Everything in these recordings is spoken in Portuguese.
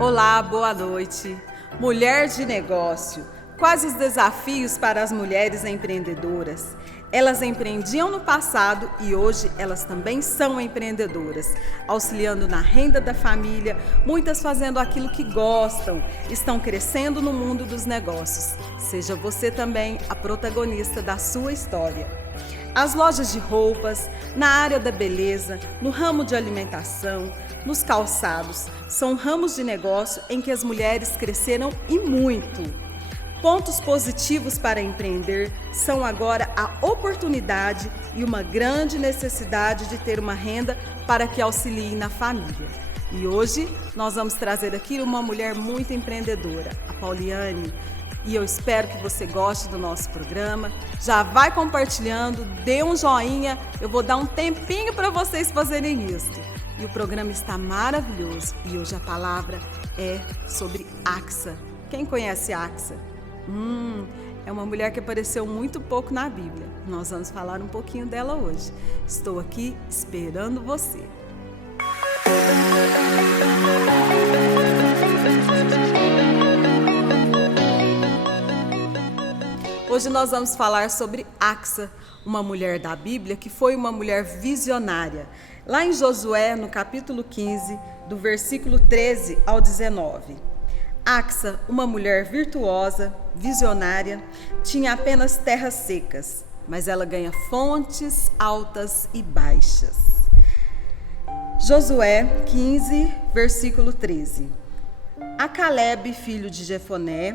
Olá, boa noite. Mulher de negócio. Quais os desafios para as mulheres empreendedoras? Elas empreendiam no passado e hoje elas também são empreendedoras, auxiliando na renda da família, muitas fazendo aquilo que gostam, estão crescendo no mundo dos negócios. Seja você também a protagonista da sua história. As lojas de roupas, na área da beleza, no ramo de alimentação, nos calçados, são ramos de negócio em que as mulheres cresceram e muito. Pontos positivos para empreender são agora a oportunidade e uma grande necessidade de ter uma renda para que auxilie na família. E hoje nós vamos trazer aqui uma mulher muito empreendedora, a Pauliane. E eu espero que você goste do nosso programa. Já vai compartilhando, dê um joinha. Eu vou dar um tempinho para vocês fazerem isso. E o programa está maravilhoso. E hoje a palavra é sobre Axa. Quem conhece Axa? É uma mulher que apareceu muito pouco na Bíblia. Nós vamos falar um pouquinho dela hoje. Estou aqui esperando você. Hoje nós vamos falar sobre Axa, uma mulher da Bíblia que foi uma mulher visionária. Lá em Josué, no capítulo 15, do versículo 13 ao 19. Axa, uma mulher virtuosa, visionária, tinha apenas terras secas, mas ela ganha fontes altas e baixas. Josué 15, versículo 13. A Calebe, filho de Jefoné,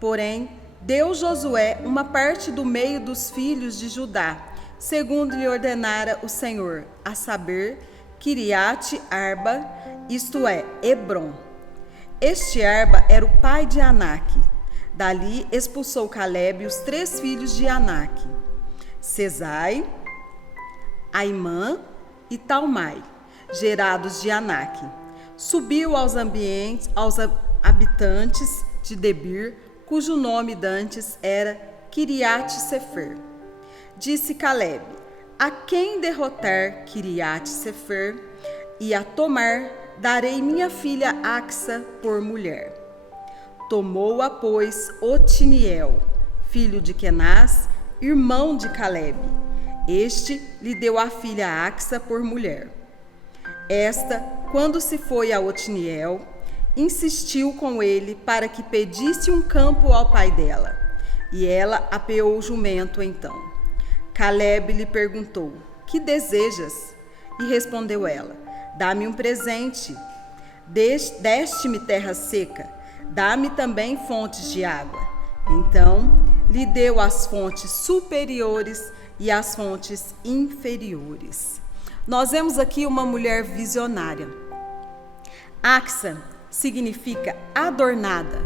porém, deu Josué uma parte do meio dos filhos de Judá, segundo lhe ordenara o Senhor, a saber, Quiriate Arba, isto é, Hebrom. Este Arba era o pai de Anak. Dali expulsou Calebe os 3 filhos de Anak, Sesai, Aimã e Talmai, gerados de Anak. Subiu aos habitantes de Debir, cujo nome dantes era Quiriate Sefer. Disse Calebe: a quem derrotar Quiriate Sefer e a tomar, darei minha filha Axa por mulher. Tomou-a, pois, Otiniel, filho de Kenaz, irmão de Calebe. Este lhe deu a filha Axa por mulher. Esta, quando se foi a Otiniel, insistiu com ele para que pedisse um campo ao pai dela. E ela apeou o jumento então. Calebe lhe perguntou: que desejas? E respondeu ela: dá-me um presente. Deste-me terra seca, dá-me também fontes de água. Então lhe deu as fontes superiores e as fontes inferiores. Nós vemos aqui uma mulher visionária. Axa significa adornada,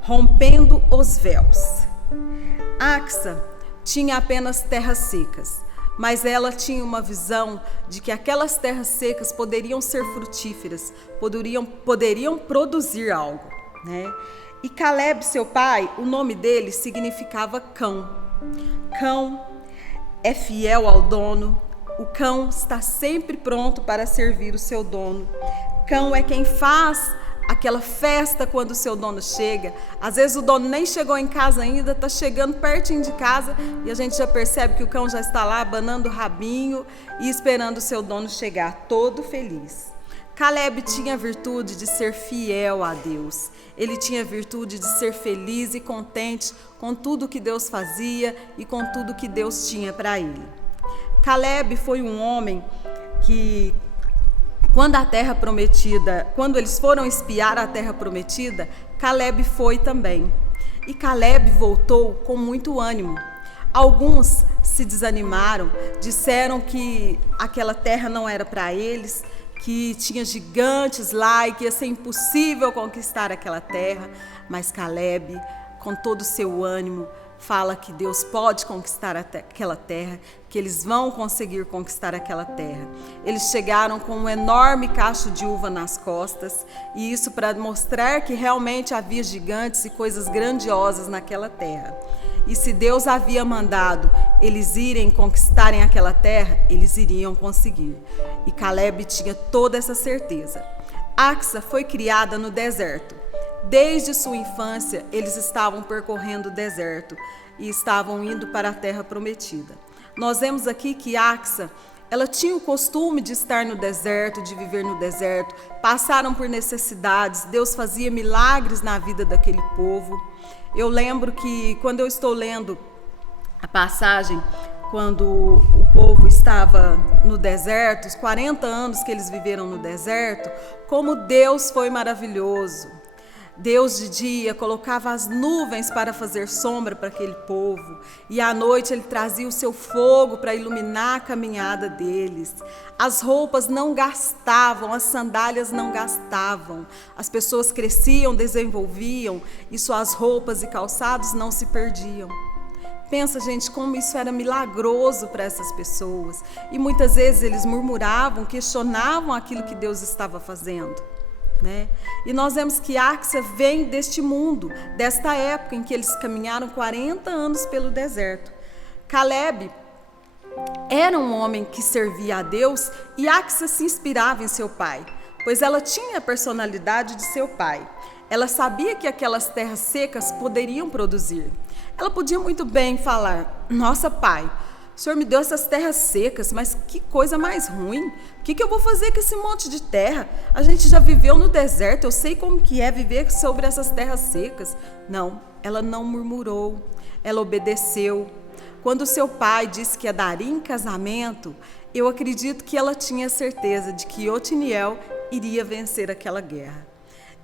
rompendo os véus. Axa tinha apenas terras secas, mas ela tinha uma visão de que aquelas terras secas poderiam ser frutíferas, poderiam produzir algo, né? E Calebe, seu pai, o nome dele significava cão. Cão é fiel ao dono, o cão está sempre pronto para servir o seu dono. Cão é quem faz aquela festa quando o seu dono chega. Às vezes o dono nem chegou em casa ainda, está chegando pertinho de casa e a gente já percebe que o cão já está lá abanando o rabinho e esperando o seu dono chegar, todo feliz. Calebe tinha a virtude de ser fiel a Deus. Ele tinha a virtude de ser feliz e contente com tudo que Deus fazia e com tudo que Deus tinha para ele. Calebe foi um homem que, quando eles foram espiar a terra prometida, Calebe foi também. E Calebe voltou com muito ânimo. Alguns se desanimaram, disseram que aquela terra não era para eles, que tinha gigantes lá e que ia ser impossível conquistar aquela terra. Mas Calebe, com todo o seu ânimo, fala que Deus pode conquistar aquela terra, que eles vão conseguir conquistar aquela terra. Eles chegaram com um enorme cacho de uva nas costas, e isso para mostrar que realmente havia gigantes e coisas grandiosas naquela terra. E se Deus havia mandado eles irem conquistarem aquela terra, eles iriam conseguir. E Calebe tinha toda essa certeza. Axa foi criada no deserto. Desde sua infância, eles estavam percorrendo o deserto e estavam indo para a terra prometida. Nós vemos aqui que Axa, ela tinha o costume de estar no deserto, de viver no deserto. Passaram por necessidades, Deus fazia milagres na vida daquele povo. Eu lembro que quando eu estou lendo a passagem, quando o povo estava no deserto, os 40 anos que eles viveram no deserto, como Deus foi maravilhoso. Deus de dia colocava as nuvens para fazer sombra para aquele povo, e à noite ele trazia o seu fogo para iluminar a caminhada deles. As roupas não gastavam, as sandálias não gastavam. As pessoas cresciam, desenvolviam, e suas roupas e calçados não se perdiam. Pensa, gente, como isso era milagroso para essas pessoas. E muitas vezes eles murmuravam, questionavam aquilo que Deus estava fazendo, né? E nós vemos que Axa vem deste mundo, desta época em que eles caminharam 40 anos pelo deserto. Caleb era um homem que servia a Deus e Axa se inspirava em seu pai, pois ela tinha a personalidade de seu pai. Ela sabia que aquelas terras secas poderiam produzir. Ela podia muito bem falar: nossa, pai, o Senhor me deu essas terras secas, mas que coisa mais ruim. O que eu vou fazer com esse monte de terra? A gente já viveu no deserto, eu sei como que é viver sobre essas terras secas. Não, ela não murmurou, ela obedeceu. Quando seu pai disse que a daria em casamento, eu acredito que ela tinha certeza de que Otiniel iria vencer aquela guerra.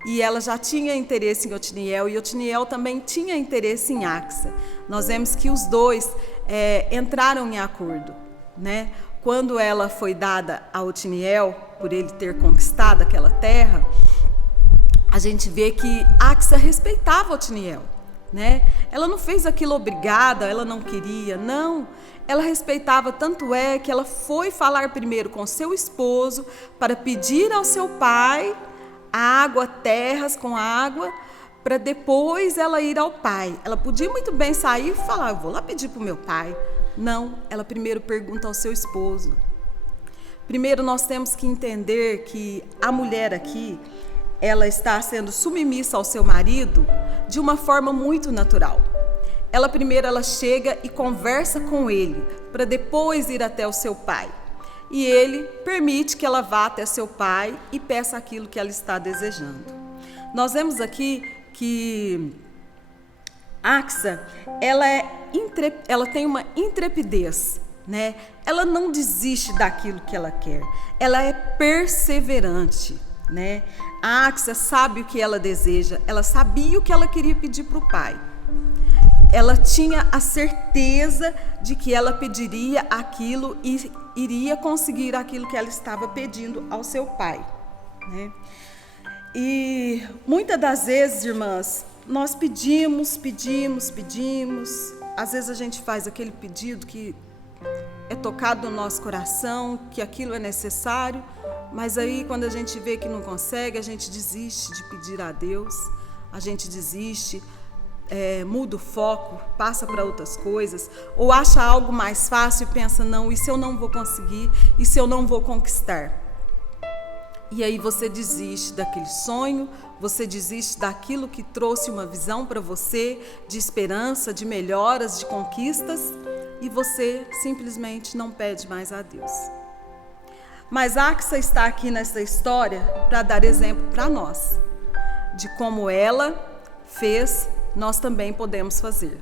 E ela já tinha interesse em Otiniel, e Otiniel também tinha interesse em Axa. Nós vemos que os dois entraram em acordo, né? Quando ela foi dada a Otiniel, por ele ter conquistado aquela terra, a gente vê que Axa respeitava Otiniel, né? Ela não fez aquilo obrigada, ela não queria, não. Ela respeitava, tanto é que ela foi falar primeiro com seu esposo para pedir ao seu pai água, terras com água, para depois ela ir ao pai. Ela podia muito bem sair e falar: eu vou lá pedir para o meu pai. Não, ela primeiro pergunta ao seu esposo. Primeiro nós temos que entender que a mulher aqui, ela está sendo submissa ao seu marido de uma forma muito natural. Ela primeiro chega e conversa com ele, para depois ir até o seu pai. E ele permite que ela vá até seu pai e peça aquilo que ela está desejando. Nós vemos aqui que Axa, ela tem uma intrepidez, né? Ela não desiste daquilo que ela quer, ela é perseverante, né? A Axa sabe o que ela deseja, ela sabia o que ela queria pedir para o pai. Ela tinha a certeza de que ela pediria aquilo e iria conseguir aquilo que ela estava pedindo ao seu pai, né? E muitas das vezes, irmãs, nós pedimos. Às vezes a gente faz aquele pedido que é tocado no nosso coração, que aquilo é necessário, mas aí quando a gente vê que não consegue, a gente desiste de pedir a Deus, a gente desiste, muda o foco, passa para outras coisas, ou acha algo mais fácil e pensa: não, isso eu não vou conseguir, isso eu não vou conquistar. E aí você desiste daquele sonho, você desiste daquilo que trouxe uma visão para você, de esperança, de melhoras, de conquistas, e você simplesmente não pede mais a Deus. Mas Axa está aqui nessa história para dar exemplo para nós, de como ela fez, nós também podemos fazer.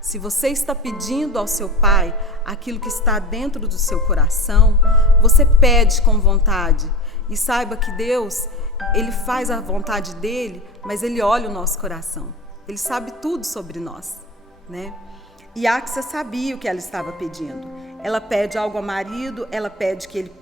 Se você está pedindo ao seu pai aquilo que está dentro do seu coração, você pede com vontade. E saiba que Deus, Ele faz a vontade dEle, mas Ele olha o nosso coração. Ele sabe tudo sobre nós, né? E Axa sabia o que ela estava pedindo. Ela pede algo ao marido, ela pede que ele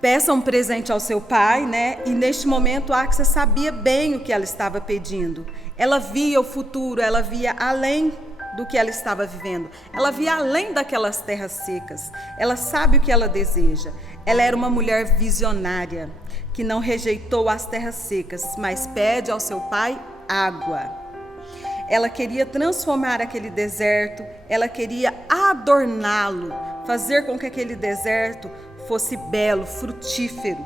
peça um presente ao seu pai, né? E neste momento Axa sabia bem o que ela estava pedindo. Ela via o futuro, ela via além do que ela estava vivendo. Ela via além daquelas terras secas. Ela sabe o que ela deseja. Ela era uma mulher visionária, que não rejeitou as terras secas, mas pede ao seu pai água. Ela queria transformar aquele deserto, ela queria adorná-lo, fazer com que aquele deserto fosse belo, frutífero.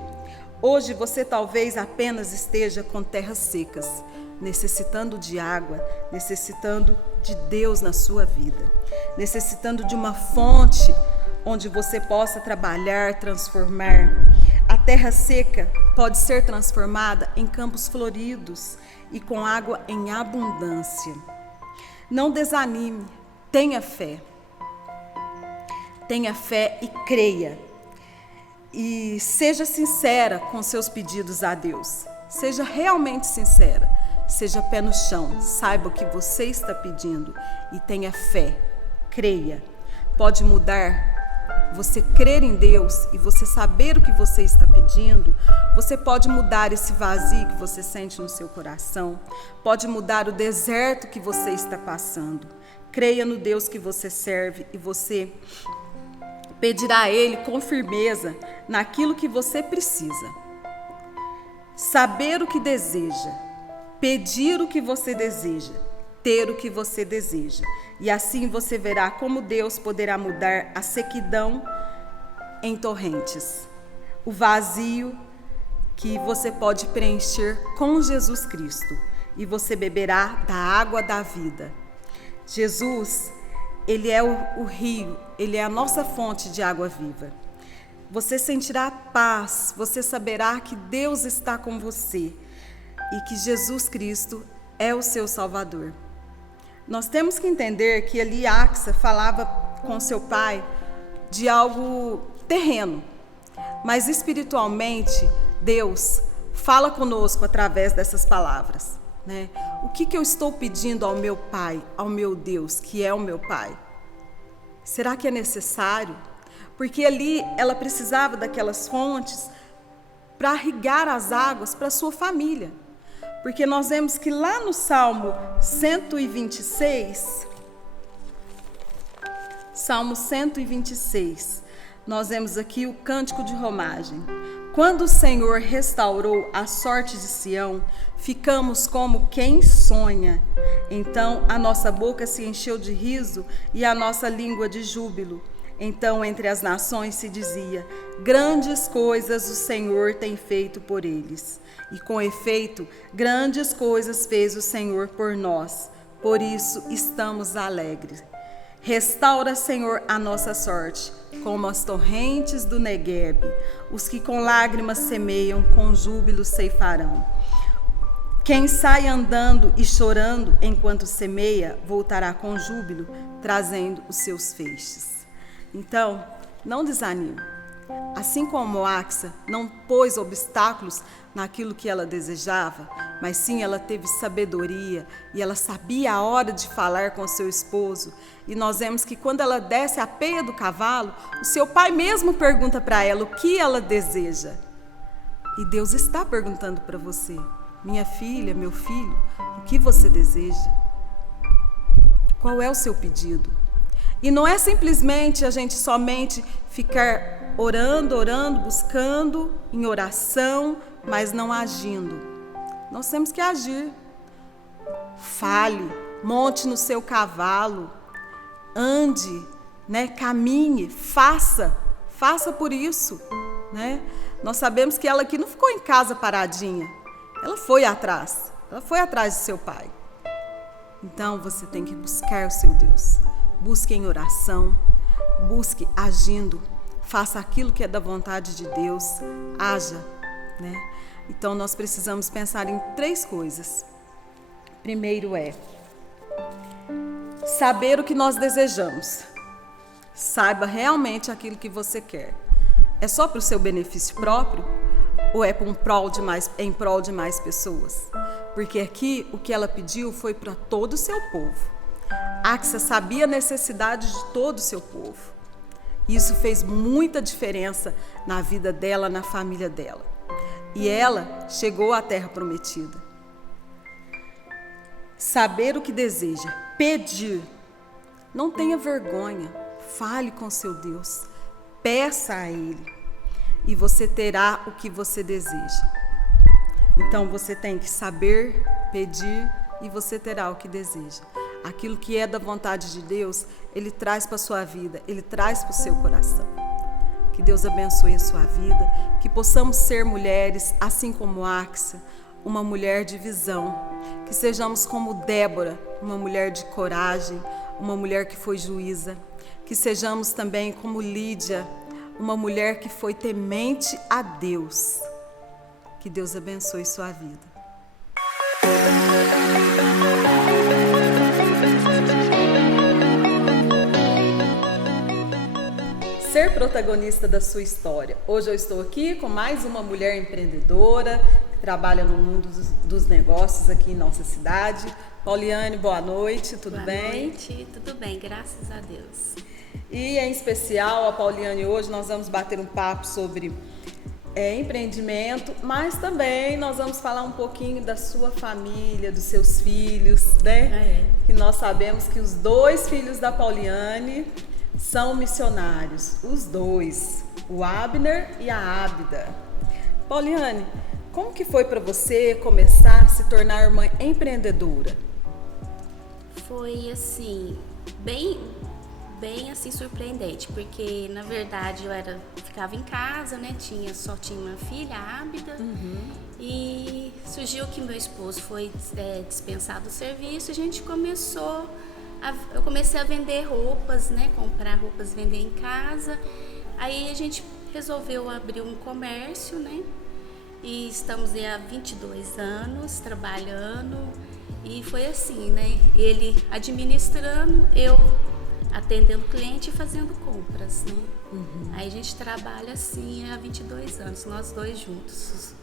Hoje você talvez apenas esteja com terras secas, necessitando de água, necessitando de Deus na sua vida, necessitando de uma fonte onde você possa trabalhar, transformar. A terra seca pode ser transformada em campos floridos e com água em abundância. Não desanime, tenha fé. Tenha fé e creia. E seja sincera com seus pedidos a Deus. Seja realmente sincera. Seja pé no chão. Saiba o que você está pedindo e tenha fé. Creia. Pode mudar. Você crer em Deus e você saber o que você está pedindo, você pode mudar esse vazio que você sente no seu coração. Pode mudar o deserto que você está passando. Creia no Deus que você serve e você pedirá a Ele com firmeza naquilo que você precisa. Saber o que deseja, pedir o que você deseja, ter o que você deseja. E assim você verá como Deus poderá mudar a sequidão em torrentes. O vazio que você pode preencher com Jesus Cristo. E você beberá da água da vida. Jesus, Ele é o rio, Ele é a nossa fonte de água viva. Você sentirá paz, você saberá que Deus está com você e que Jesus Cristo é o seu Salvador. Nós temos que entender que ali Axa falava com seu pai de algo terreno, mas espiritualmente Deus fala conosco através dessas palavras, né? O que eu estou pedindo ao meu pai, ao meu Deus, que é o meu pai? Será que é necessário? Porque ali ela precisava daquelas fontes para irrigar as águas para sua família. Porque nós vemos que lá no Salmo 126, nós vemos aqui o cântico de romagem. Quando o Senhor restaurou a sorte de Sião, ficamos como quem sonha. Então a nossa boca se encheu de riso e a nossa língua de júbilo. Então entre as nações se dizia: grandes coisas o Senhor tem feito por eles. E com efeito, grandes coisas fez o Senhor por nós. Por isso estamos alegres. Restaura, Senhor, a nossa sorte, como as torrentes do Negueb. Os que com lágrimas semeiam, com júbilo ceifarão. Quem sai andando e chorando enquanto semeia, voltará com júbilo, trazendo os seus feixes. Então, não desanime. Assim como Axa não pôs obstáculos naquilo que ela desejava, mas sim ela teve sabedoria e ela sabia a hora de falar com seu esposo. E nós vemos que quando ela desce a peia do cavalo, o seu pai mesmo pergunta para ela o que ela deseja. E Deus está perguntando para você: minha filha, meu filho, o que você deseja? Qual é o seu pedido? E não é simplesmente a gente somente ficar orando, buscando em oração, mas não agindo. Nós temos que agir. Fale, monte no seu cavalo, ande, né? Caminhe, faça por isso, né? Nós sabemos que ela aqui não ficou em casa paradinha, ela foi atrás de seu pai. Então você tem que buscar o seu Deus. Busque em oração, busque agindo, faça aquilo que é da vontade de Deus, haja, né? Então nós precisamos pensar em 3 coisas. Primeiro é saber o que nós desejamos. Saiba realmente aquilo que você quer. É só para o seu benefício próprio ou é em prol de mais pessoas? Porque aqui o que ela pediu foi para todo o seu povo. Axa sabia a necessidade de todo o seu povo. Isso fez muita diferença na vida dela, na família dela. E ela chegou à terra prometida. Saber o que deseja, pedir. Não tenha vergonha, fale com seu Deus, peça a Ele e você terá o que você deseja. Então você tem que saber, pedir e você terá o que deseja. Aquilo que é da vontade de Deus, Ele traz para a sua vida, Ele traz para o seu coração. Que Deus abençoe a sua vida, que possamos ser mulheres, assim como Áxia, uma mulher de visão, que sejamos como Débora, uma mulher de coragem, uma mulher que foi juíza, que sejamos também como Lídia, uma mulher que foi temente a Deus. Que Deus abençoe sua vida. Ser protagonista da sua história. Hoje eu estou aqui com mais uma mulher empreendedora que trabalha no mundo dos negócios aqui em nossa cidade. Pauliane, boa noite, tudo bem? Boa noite, tudo bem, graças a Deus. E em especial a Pauliane, hoje nós vamos bater um papo sobre empreendimento, mas também nós vamos falar um pouquinho da sua família, dos seus filhos, né? E nós sabemos que os 2 filhos da Pauliane são missionários, os 2, o Abner e a Ábida. Pauliane, como que foi para você começar a se tornar uma empreendedora? Foi assim, bem assim surpreendente, porque na verdade ficava em casa, né? Só tinha uma filha, a Ábida, e surgiu que meu esposo foi dispensado do serviço, eu comecei a vender roupas, né? Comprar roupas, vender em casa. Aí a gente resolveu abrir um comércio, né? E estamos há 22 anos trabalhando. E foi assim, né? Ele administrando, eu atendendo cliente e fazendo compras, né? Aí a gente trabalha assim há 22 anos, nós 2 juntos.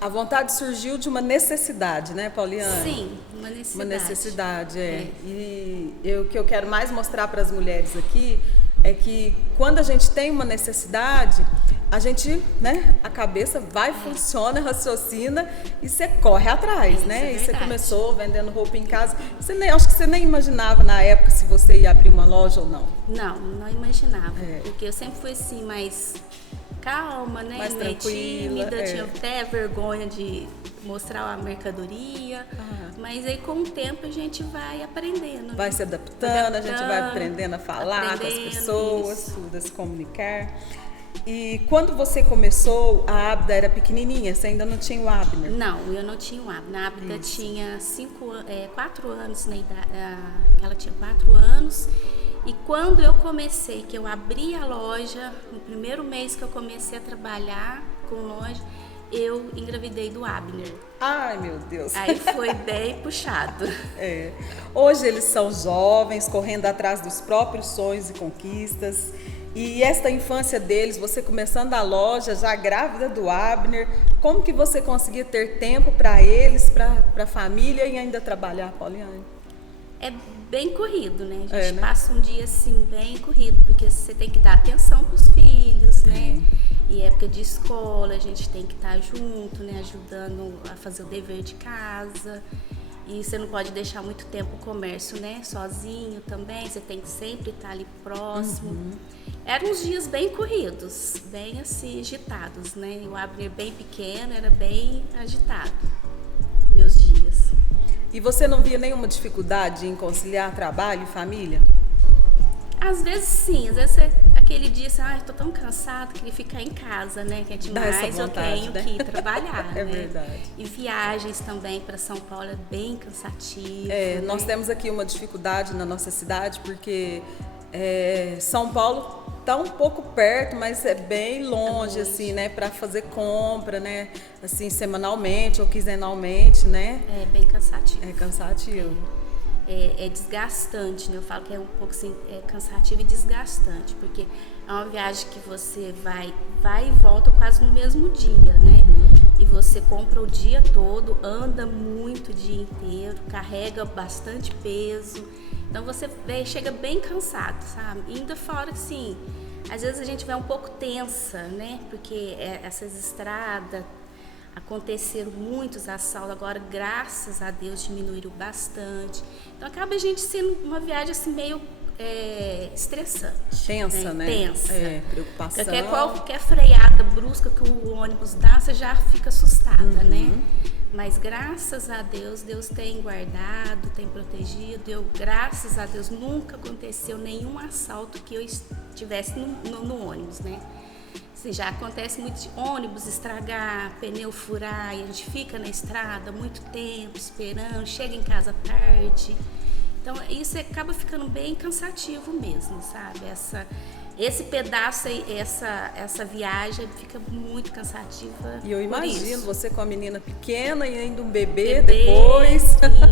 A vontade surgiu de uma necessidade, né, Pauliane? Sim, uma necessidade. Uma necessidade, E o que eu quero mais mostrar para as mulheres aqui é que quando a gente tem uma necessidade, a gente, né, a cabeça vai, funciona, raciocina e você corre atrás, né? E você começou vendendo roupa em casa. Acho que você nem imaginava na época se você ia abrir uma loja ou não. Não imaginava, porque eu sempre fui assim, mais calma, né? Mais tranquila. Tímida, tinha até vergonha de mostrar a mercadoria, mas aí com o tempo a gente vai aprendendo. Vai se adaptando, a gente vai aprendendo a falar com as pessoas, tudo, a se comunicar. E quando você começou, a Ábida era pequenininha, você ainda não tinha o Abner? Não, eu não tinha o Abner. A Ábida tinha 4 anos na idade, ela tinha 4 anos. E quando eu comecei, que eu abri a loja, no primeiro mês que eu comecei a trabalhar com loja, eu engravidei do Abner. Ai, meu Deus! Aí foi bem puxado. Hoje eles são jovens, correndo atrás dos próprios sonhos e conquistas. E esta infância deles, você começando a loja, já grávida do Abner, como que você conseguia ter tempo para eles, para a família e ainda trabalhar, Pauliane? É bem corrido, né? A gente passa um dia assim bem corrido, porque você tem que dar atenção para os filhos, né? E época de escola, a gente tem que estar junto, né? Ajudando a fazer o dever de casa. E você não pode deixar muito tempo o comércio, né? Sozinho também, você tem que sempre estar ali próximo. Eram uns dias bem corridos, bem assim, agitados, né? O Abner bem pequeno, era bem agitado, meus dias. E você não via nenhuma dificuldade em conciliar trabalho e família? Às vezes sim, às vezes aquele dia assim, tô tão cansada, queria ficar em casa, né? Que é demais, vontade, eu tenho que ir trabalhar, né? Verdade. E viagens também para São Paulo é bem cansativo. Nós temos aqui uma dificuldade na nossa cidade, porque São Paulo está um pouco perto, mas é bem longe, assim, né? Para fazer compra, né? Assim, semanalmente ou quinzenalmente, né? É bem cansativo. É cansativo. É desgastante, né? Eu falo que é um pouco assim, cansativo e desgastante, porque é uma viagem que você vai e volta quase no mesmo dia, né? E você compra o dia todo, anda muito o dia inteiro, carrega bastante peso. Então você chega bem cansado, sabe? E ainda fora que, assim, às vezes a gente vai um pouco tensa, né? Porque essas estradas, aconteceram muitos assaltos, agora graças a Deus diminuíram bastante. Então acaba a gente sendo uma viagem assim meio estressante. Tensa, né? Tensa. Preocupação. Qualquer freada brusca que o ônibus dá, você já fica assustada, né? Mas graças a Deus, Deus tem guardado, tem protegido. Graças a Deus, nunca aconteceu nenhum assalto que eu estivesse no ônibus, né? Assim, já acontece muito de ônibus estragar, pneu furar, e a gente fica na estrada muito tempo esperando, chega em casa tarde. Então isso acaba ficando bem cansativo mesmo, sabe? Esse pedaço aí, essa viagem fica muito cansativa. E eu imagino isso. você com a menina pequena e ainda um bebê depois.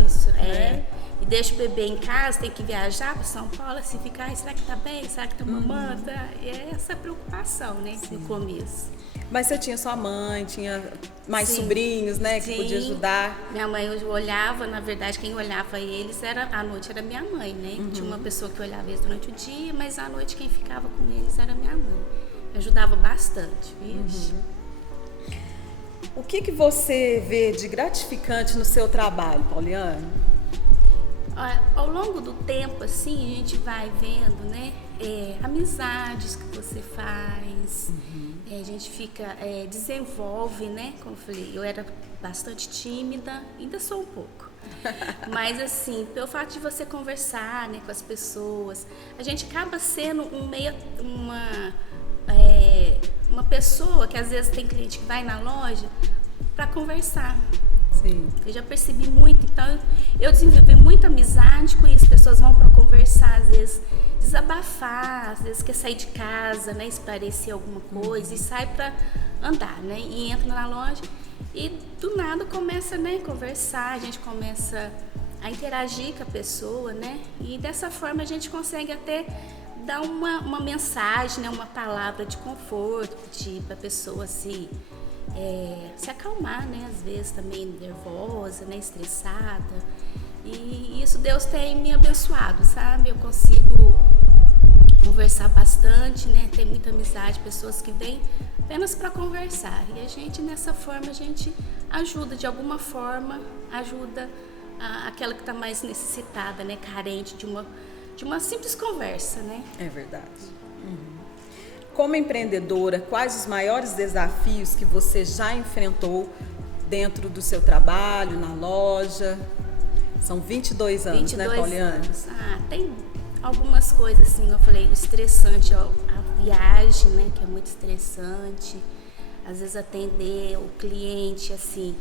Isso, Né? E deixa o bebê em casa, tem que viajar para São Paulo, assim, ficar, será que tá bem? Será que tá mamando? E é essa preocupação, né, no começo. Mas você tinha sua mãe, tinha mais Sim. sobrinhos, né, que Sim. podia ajudar. Minha mãe olhava, na verdade, quem olhava eles à noite era minha mãe, né? Tinha uma pessoa que olhava eles durante o dia, mas à noite quem ficava com eles era minha mãe. Me ajudava bastante, viu? O que você vê de gratificante no seu trabalho, Pauliane? Ao longo do tempo, assim, a gente vai vendo, né, amizades que você faz, a gente fica, desenvolve, né, como eu falei, eu era bastante tímida, ainda sou um pouco, mas assim, pelo fato de você conversar, né, com as pessoas, a gente acaba sendo uma pessoa que às vezes tem cliente que vai na loja para conversar. Sim. Eu já percebi muito, então eu desenvolvi muita amizade com isso. As pessoas vão para conversar, às vezes desabafar, às vezes quer sair de casa, né, esclarecer alguma coisa e sai para andar, né, e entra na loja e do nada começa, né, a conversar, a gente começa a interagir com a pessoa, né, e dessa forma a gente consegue até dar uma mensagem, né, uma palavra de conforto para a pessoa se acalmar, né? Às vezes também nervosa, né? Estressada. E isso Deus tem me abençoado, sabe? Eu consigo conversar bastante, né? Ter muita amizade, pessoas que vêm apenas para conversar. E a gente, nessa forma, a gente ajuda, de alguma forma, ajuda aquela que está mais necessitada, né? Carente de uma simples conversa, né? É verdade. Como empreendedora, quais os maiores desafios que você já enfrentou dentro do seu trabalho, na loja? São 22 anos, 22 né, Pauliane? anos. Tem algumas coisas, assim, eu falei, o estressante, a viagem, né, que é muito estressante. Às vezes atender o cliente, assim,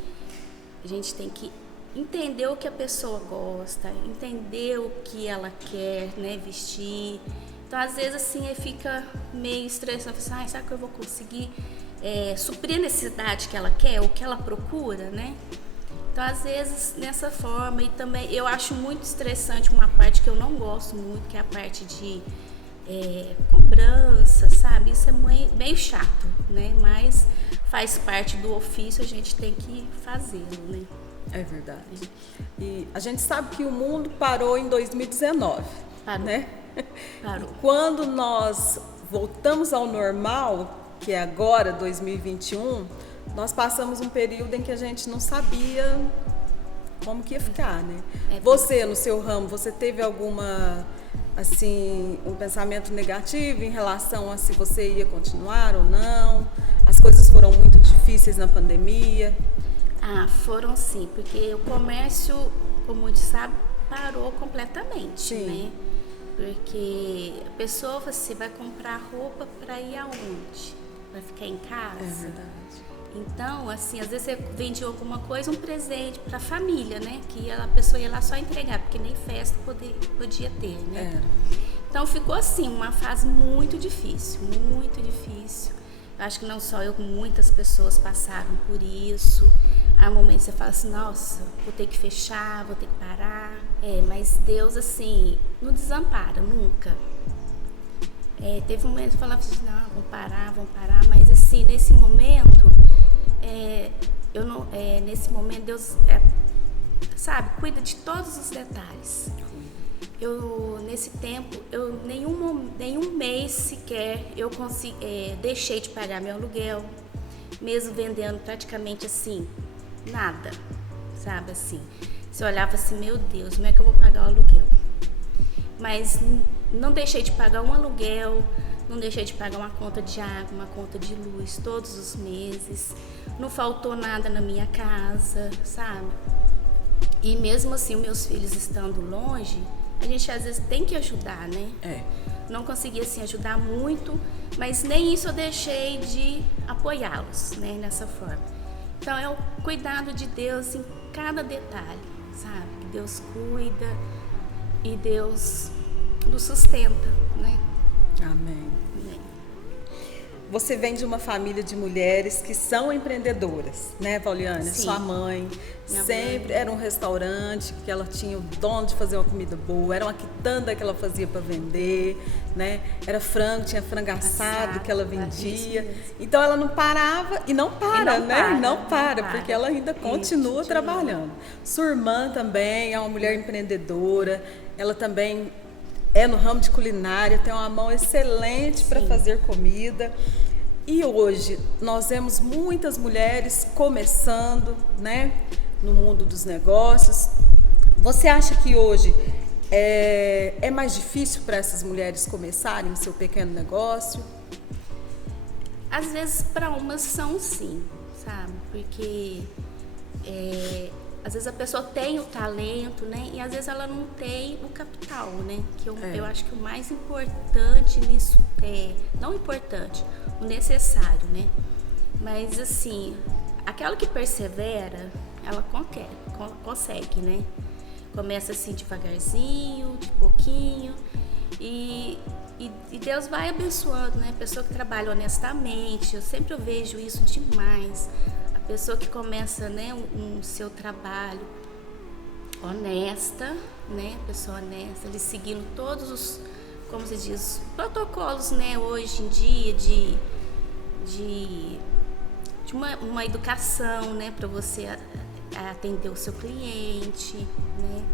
a gente tem que entender o que a pessoa gosta, entender o que ela quer, né, vestir. Então, às vezes, assim, fica meio estressante, assim, será que eu vou conseguir suprir a necessidade que ela quer, o que ela procura, né? Então, às vezes, nessa forma, e também eu acho muito estressante uma parte que eu não gosto muito, que é a parte de cobrança, sabe? Isso é meio chato, né? Mas faz parte do ofício, a gente tem que fazê-lo, né? É verdade. E a gente sabe que o mundo parou em 2019, Parou. né? Parou. E quando nós voltamos ao normal, que é agora, 2021, nós passamos um período em que a gente não sabia como que ia ficar, né? Você, no seu ramo, você teve alguma, assim, um pensamento negativo em relação a se você ia continuar ou não? As coisas foram muito difíceis na pandemia? Foram sim, porque o comércio, como muitos sabem, parou completamente, Sim. né? Porque a pessoa, você vai comprar roupa para ir aonde? Para ficar em casa? É verdade. Então, assim, às vezes você vendia alguma coisa, um presente para a família, né? Que a pessoa ia lá só entregar, porque nem festa podia ter, né? Era. Então ficou assim, uma fase muito difícil, muito difícil. Eu acho que não só eu, muitas pessoas passaram por isso. Há momentos que você fala assim, nossa, vou ter que fechar, vou ter que parar. Mas Deus, assim, não desampara, nunca. Teve um momento que eu falava assim, não, vamos parar. Mas assim, nesse momento, nesse momento Deus, sabe, cuida de todos os detalhes. Nesse tempo, nenhum mês sequer eu deixei de pagar meu aluguel, mesmo vendendo praticamente assim, nada, sabe, assim. Você olhava assim, meu Deus, como é que eu vou pagar o aluguel? Mas não deixei de pagar um aluguel, não deixei de pagar uma conta de água, uma conta de luz todos os meses, não faltou nada na minha casa, sabe? E mesmo assim, meus filhos estando longe, a gente às vezes tem que ajudar, né? Não consegui assim ajudar muito, mas nem isso eu deixei de apoiá-los, né, nessa forma. Então é o cuidado de Deus em cada detalhe, sabe? Deus cuida e Deus nos sustenta, né? Amém. Você vem de uma família de mulheres que são empreendedoras, né, Pauliane? Sim. Sua mãe Minha sempre mãe. era um restaurante que ela tinha o dom de fazer uma comida boa, era uma quitanda que ela fazia para vender, né? Era frango, tinha frango assado que ela vendia. Então ela não parava e não para, né? Não para, porque ela ainda continua trabalhando. Sua irmã também é uma mulher empreendedora, ela também é no ramo de culinária, tem uma mão excelente para fazer comida. E hoje nós vemos muitas mulheres começando, né, no mundo dos negócios. Você acha que hoje é mais difícil para essas mulheres começarem o seu pequeno negócio? Às vezes para umas são sim, sabe? Porque às vezes a pessoa tem o talento, né? E às vezes ela não tem o capital, né? Que eu acho que o mais importante nisso não importante, o necessário, né? Mas assim, aquela que persevera, ela consegue, né? Começa assim devagarzinho, de pouquinho, e Deus vai abençoando, né? A pessoa que trabalha honestamente, eu sempre vejo isso demais. Pessoa que começa, né, um seu trabalho honesta, né, pessoa honesta, ele seguindo todos os, como se diz, protocolos, né, hoje em dia de uma educação, né, para você atender o seu cliente, né.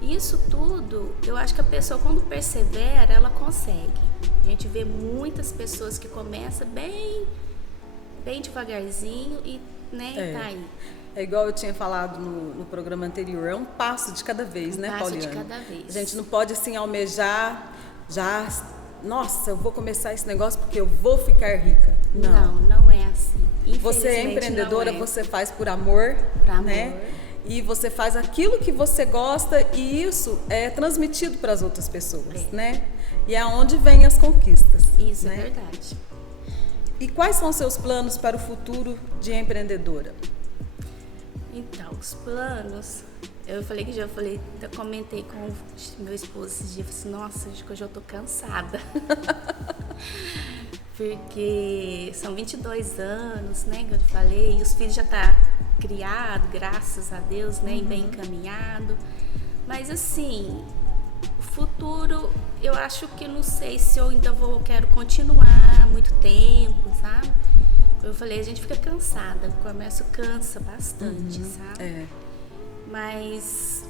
Isso tudo, eu acho que a pessoa quando persevera, ela consegue. A gente vê muitas pessoas que começam bem devagarzinho e, né, tá aí. É igual eu tinha falado no programa anterior, é um passo de cada vez, né, Pauliane? Um passo de cada vez. A gente não pode, assim, almejar já, nossa, eu vou começar esse negócio porque eu vou ficar rica. Não é assim. Você é empreendedora, você faz por amor, né? E você faz aquilo que você gosta e isso é transmitido para as outras pessoas, né? E é onde vem as conquistas. Isso, né? É verdade. E quais são os seus planos para o futuro de empreendedora? Então, os planos, eu comentei com o meu esposo esses dias, falei assim, nossa, acho que hoje eu tô cansada. Porque são 22 anos, né, que eu te falei, e os filhos já tá criado, graças a Deus, né, e bem encaminhado. Mas assim, o futuro, eu acho que não sei se eu ainda quero continuar muito tempo, sabe? Eu falei, a gente fica cansada, o comércio cansa bastante, sabe? Mas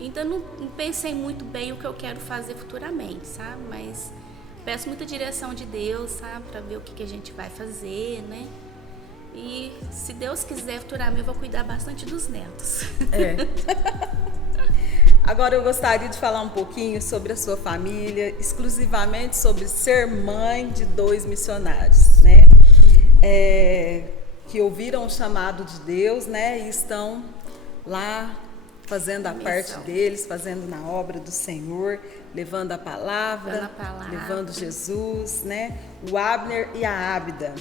ainda não pensei muito bem o que eu quero fazer futuramente, sabe? Mas peço muita direção de Deus, sabe? Pra ver o que a gente vai fazer, né? E se Deus quiser, futuramente eu vou cuidar bastante dos netos. Agora eu gostaria de falar um pouquinho sobre a sua família, exclusivamente sobre ser mãe de 2 missionários, né? Que ouviram o chamado de Deus, né? E estão lá fazendo a parte deles, fazendo na obra do Senhor, levando a palavra, levando Jesus, né? O Abner e a Ábida,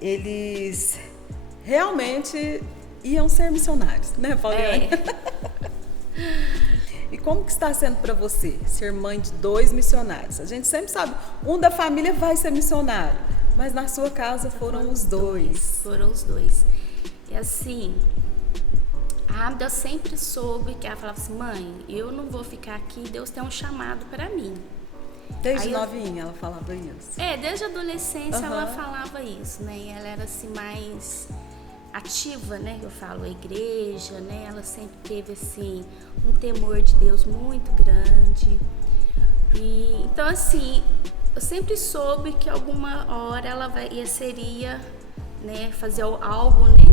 eles realmente iam ser missionários, né, Pauliane? E como que está sendo para você ser mãe de 2 missionários? A gente sempre sabe, um da família vai ser missionário, mas na sua casa foram os dois. Foram os dois. E assim, a Ábida sempre soube que ela falava assim, mãe, eu não vou ficar aqui, Deus tem um chamado para mim. Desde novinha ela falava isso? Desde a adolescência ela falava isso, né? E ela era assim mais ativa, né? Eu falo, a igreja, né? Ela sempre teve assim um temor de Deus muito grande. E então assim, eu sempre soube que alguma hora ela seria, né, fazer algo, né,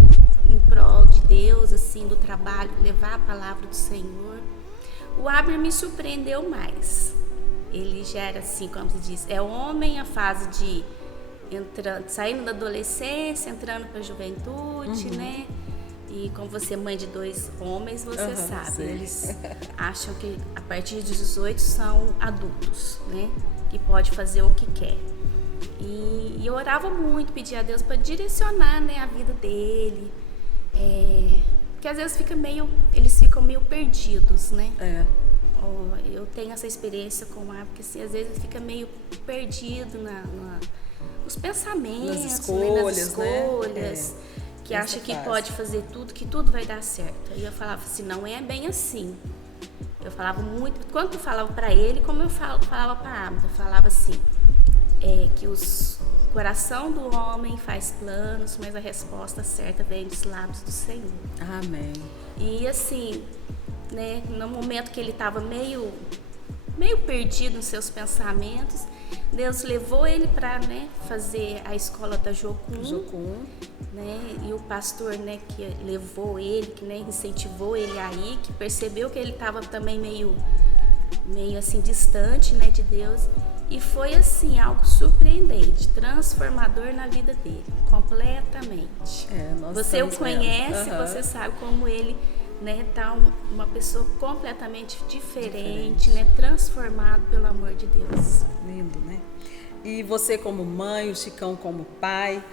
em prol de Deus, assim, do trabalho, levar a palavra do Senhor. O Abner me surpreendeu mais. Ele já era assim, como se diz, é homem a fase de saindo da adolescência, entrando para a juventude, né? E como você é mãe de 2 homens, você sabe, sim. eles acham que a partir de 18 são adultos, né? Que pode fazer o que quer. E eu orava muito, pedia a Deus para direcionar, né, a vida dele. Porque às vezes eles ficam meio perdidos, né? Eu tenho essa experiência com o porque assim, às vezes ele fica meio perdido nos pensamentos, nas escolhas, que acha que pode fazer tudo, que tudo vai dar certo. E eu falava assim, não é bem assim. Eu falava muito, quando eu falava para ele, como eu falava para a Abda, eu falava assim, que o coração do homem faz planos, mas a resposta certa vem dos lábios do Senhor. Amém. E assim, né, no momento que ele estava meio perdido nos seus pensamentos, Deus levou ele para, né, fazer a escola da Jocum, né, e o pastor, né, que levou ele, que, né, incentivou ele aí, que percebeu que ele estava também meio assim distante, né, de Deus, e foi assim algo surpreendente, transformador na vida dele, completamente. Você o conhece, você sabe como ele, né, tá uma pessoa completamente diferente, né, transformado pelo amor de Deus. Lindo, né? E você como mãe, o Chicão como pai,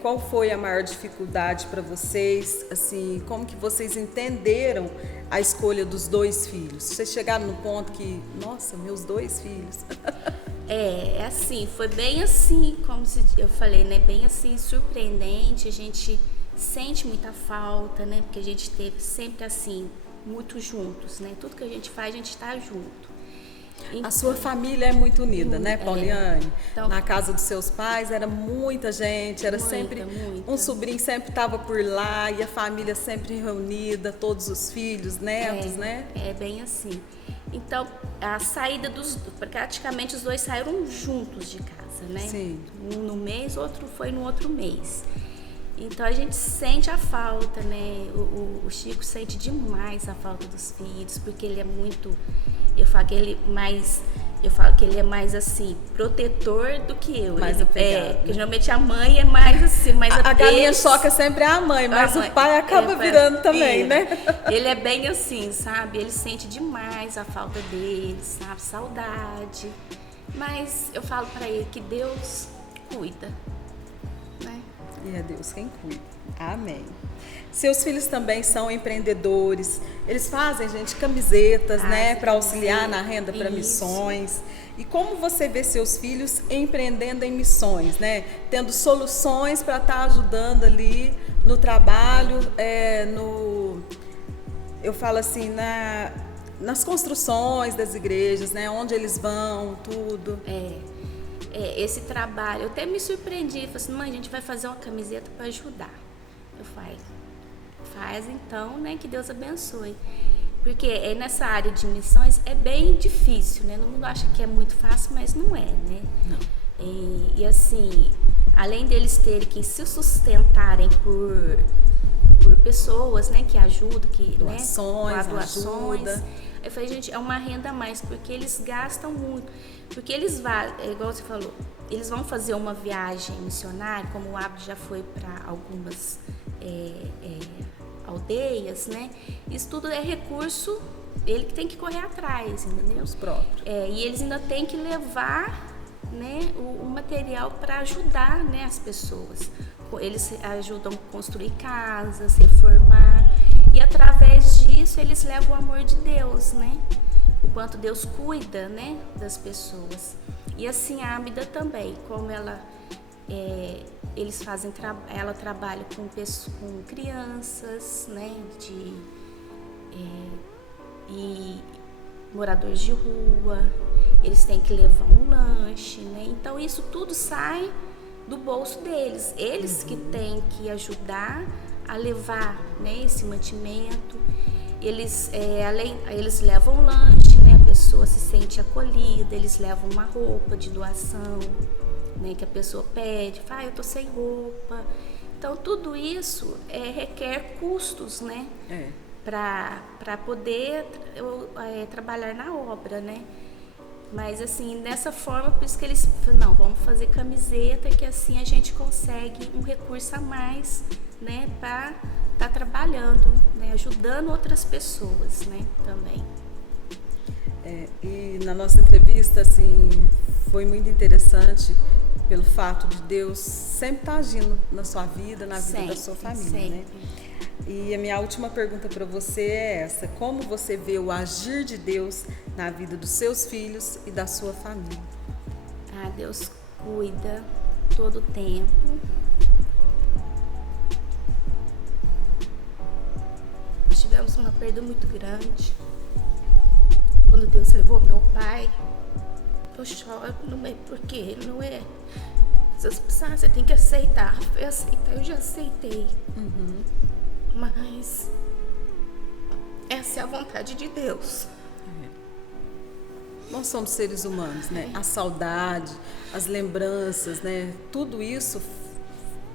qual foi a maior dificuldade para vocês? Assim, como que vocês entenderam a escolha dos 2 filhos? Vocês chegaram no ponto que, nossa, meus 2 filhos. Assim, foi bem assim, como eu falei, né, bem assim surpreendente. A gente sente muita falta, né? Porque a gente esteve sempre assim, muito juntos, né? Tudo que a gente faz, a gente está junto. Então, a sua família é muito unida, né, Pauliane? Então, na casa dos seus pais era muita gente, era muita. Um sobrinho sempre estava por lá e a família sempre reunida, todos os filhos, netos, né? É bem assim. Então, a saída praticamente os 2 saíram juntos de casa, né? Sim. Um no mês, outro foi no outro mês. Então a gente sente a falta, né? O Chico sente demais a falta dos filhos, porque ele é muito, eu falo que ele é mais assim, protetor do que eu. Mais apegado, porque geralmente a mãe é mais assim, mais a galinha choca sempre a mãe, mas o pai acaba virando também, né? Ele é bem assim, sabe? Ele sente demais a falta dele, sabe? Saudade. Mas eu falo pra ele que Deus cuida, né? E é Deus quem cuida. Amém. Seus filhos também são empreendedores. Eles fazem, gente, camisetas, né, para auxiliar na renda para missões. E como você vê seus filhos empreendendo em missões, né? Tendo soluções para estar ajudando ali no trabalho, eu falo assim, nas construções das igrejas, né? Onde eles vão, tudo. Esse trabalho, eu até me surpreendi, falei assim, mãe, a gente vai fazer uma camiseta para ajudar. Eu falei, faz então, né, que Deus abençoe. Porque nessa área de missões é bem difícil, né? Todo mundo acha que é muito fácil, mas não é, né? Não. E assim, além deles terem que se sustentarem por pessoas, né, que ajudam, que doações, ajuda. Eu falei, gente, é uma renda a mais, porque eles gastam muito. Porque eles vão, igual você falou, eles vão fazer uma viagem missionária, como o Abdo já foi para algumas aldeias, né? Isso tudo é recurso, ele que tem que correr atrás, entendeu? Os próprios. E eles ainda têm que levar, né, o material para ajudar, né, as pessoas. Eles ajudam a construir casas, reformar, e através disso eles levam o amor de Deus, né? O quanto Deus cuida, né, das pessoas. E assim a Abda também, como ela trabalha com crianças, né, e moradores de rua, eles têm que levar um lanche, né? Então isso tudo sai do bolso deles. Eles que têm que ajudar a levar, né, esse mantimento. Eles levam um lanche, né? A pessoa se sente acolhida, eles levam uma roupa de doação, né, que a pessoa pede, fala, eu tô sem roupa. Então tudo isso requer custos, né? Para poder trabalhar na obra, né? Mas assim, dessa forma, por isso que eles falaram, não, vamos fazer camiseta, que assim a gente consegue um recurso a mais, né, para estar trabalhando, né, ajudando outras pessoas, né, também. E na nossa entrevista, assim, foi muito interessante pelo fato de Deus sempre estar agindo na sua vida, na vida da sua família, né? E a minha última pergunta para você é essa: como você vê o agir de Deus na vida dos seus filhos e da sua família? Ah, Deus cuida todo o tempo. Nós tivemos uma perda muito grande. Quando Deus levou meu pai, eu choro, não é porque, não é. Você tem que aceitar. Eu aceitar, eu já aceitei. Mas essa é a vontade de Deus. Nós somos seres humanos, né? A saudade, as lembranças, né? Tudo isso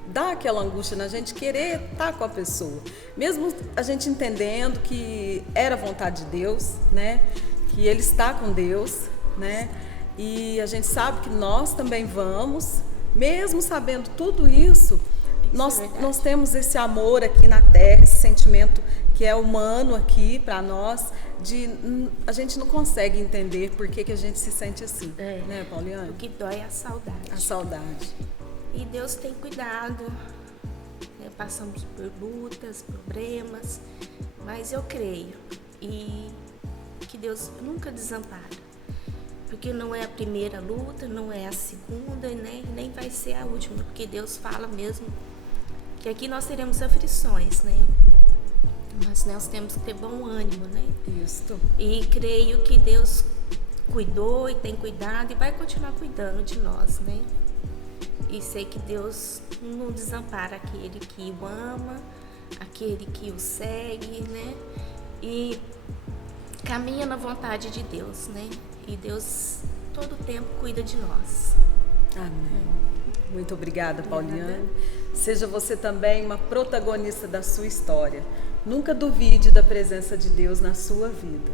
dá aquela angústia na gente querer estar com a pessoa. Mesmo a gente entendendo que era vontade de Deus, né? Que Ele está com Deus, né? E a gente sabe que nós também vamos, mesmo sabendo tudo isso, nós temos esse amor aqui na Terra, esse sentimento que é humano aqui para nós, a gente não consegue entender por que a gente se sente assim, né, Pauliane? O que dói é a saudade. A saudade. E Deus tem cuidado, né? Passamos por lutas, problemas, mas eu creio e que Deus nunca desampara. Porque não é a primeira luta, não é a segunda, né? Nem vai ser a última, porque Deus fala mesmo que aqui nós teremos aflições, né? Mas nós temos que ter bom ânimo, né? Isso. E creio que Deus cuidou e tem cuidado e vai continuar cuidando de nós, né? E sei que Deus não desampara aquele que o ama, aquele que o segue, né? E caminha na vontade de Deus, né? E Deus todo o tempo cuida de nós. Amém. Muito obrigada, Pauliane. Seja você também uma protagonista da sua história. Nunca duvide da presença de Deus na sua vida.